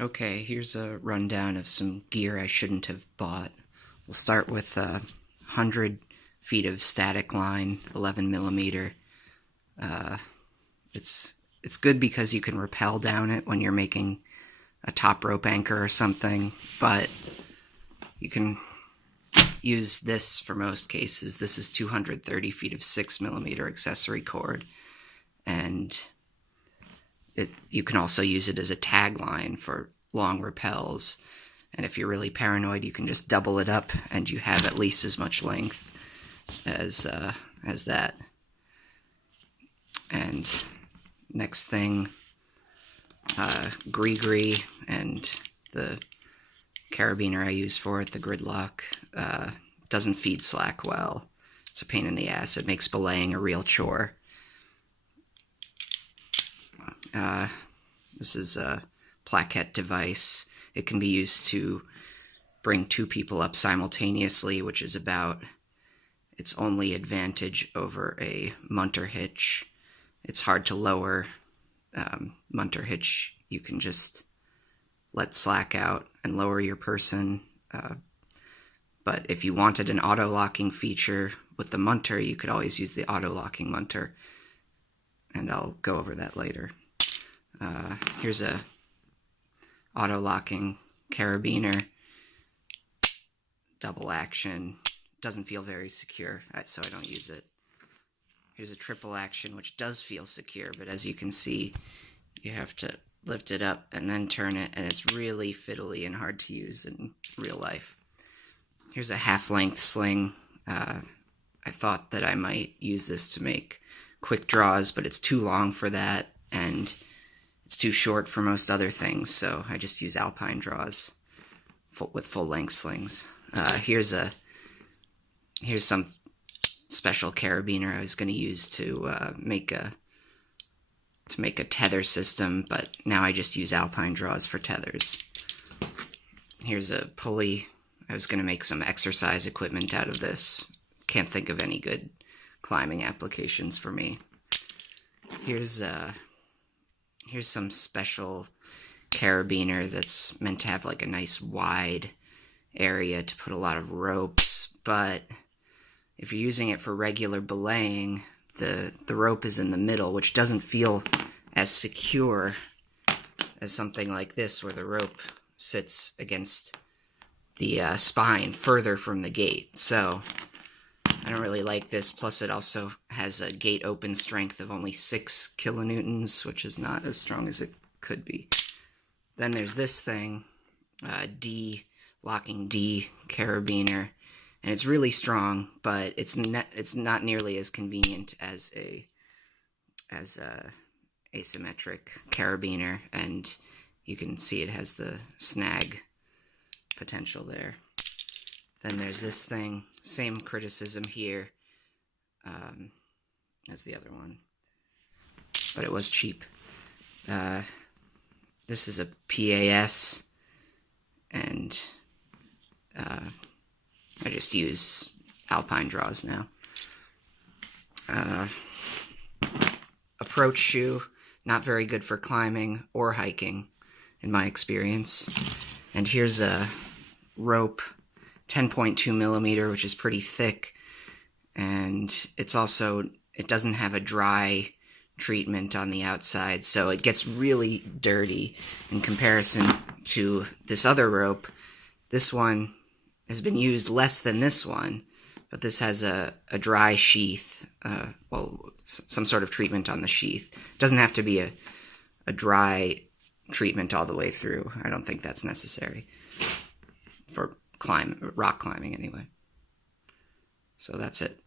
Okay, here's a rundown of some gear I shouldn't have bought. We'll start with 100 feet of static line, 11 millimeter. Uh, it's good because you can rappel down it when you're making a top rope anchor or something, but you can use this for most cases. This is 230 feet of 6 millimeter accessory cord, and you can also use it as a tagline for long rappels. And if you're really paranoid, you can just double it up, and you have at least as much length as that. And next thing, Gree and the carabiner I use for it, the Gridlock, doesn't feed slack well. It's a pain in the ass. It makes belaying a real chore. This is a plaquette device. It can be used to bring two people up simultaneously, which is about its only advantage over a munter hitch. It's hard to lower. Munter hitch, you can just let slack out and lower your person. But if you wanted an auto-locking feature with the munter, you could always use the auto-locking munter. And I'll go over that later. Here's a auto-locking carabiner. Double action. Doesn't feel very secure, so I don't use it. Here's a triple action, which does feel secure, but as you can see, you have to lift it up and then turn it, and it's really fiddly and hard to use in real life. Here's a half-length sling. I thought that I might use this to make quick draws, but it's too long for that, and it's too short for most other things, so I just use alpine draws with full-length slings. Here's some special carabiner I was going to use to make a tether system, but now I just use alpine draws for tethers. Here's a pulley. I was going to make some exercise equipment out of this. Can't think of any good climbing applications for me. Here's some special carabiner that's meant to have like a nice wide area to put a lot of ropes, but if you're using it for regular belaying, the rope is in the middle, which doesn't feel as secure as something like this, where the rope sits against the spine further from the gate. So I don't really like this. Plus it also has a gate open strength of only 6 kilonewtons, which is not as strong as it could be. Then there's this thing, Locking D carabiner, and it's really strong, but it's not nearly as convenient as a asymmetric carabiner, and you can see it has the snag potential there. Then there's this thing, same criticism here as the other one, but it was cheap. This is a PAS, and I just use alpine draws now. Approach shoe, not very good for climbing or hiking, in my experience. And here's a rope, 10.2 millimeter, which is pretty thick, and it doesn't have a dry treatment on the outside, so it gets really dirty in comparison to this other rope. This one has been used less than this one, but this has a dry sheath, some sort of treatment on the sheath. It doesn't have to be a dry treatment all the way through. I don't think that's necessary for rock climbing anyway. So that's it.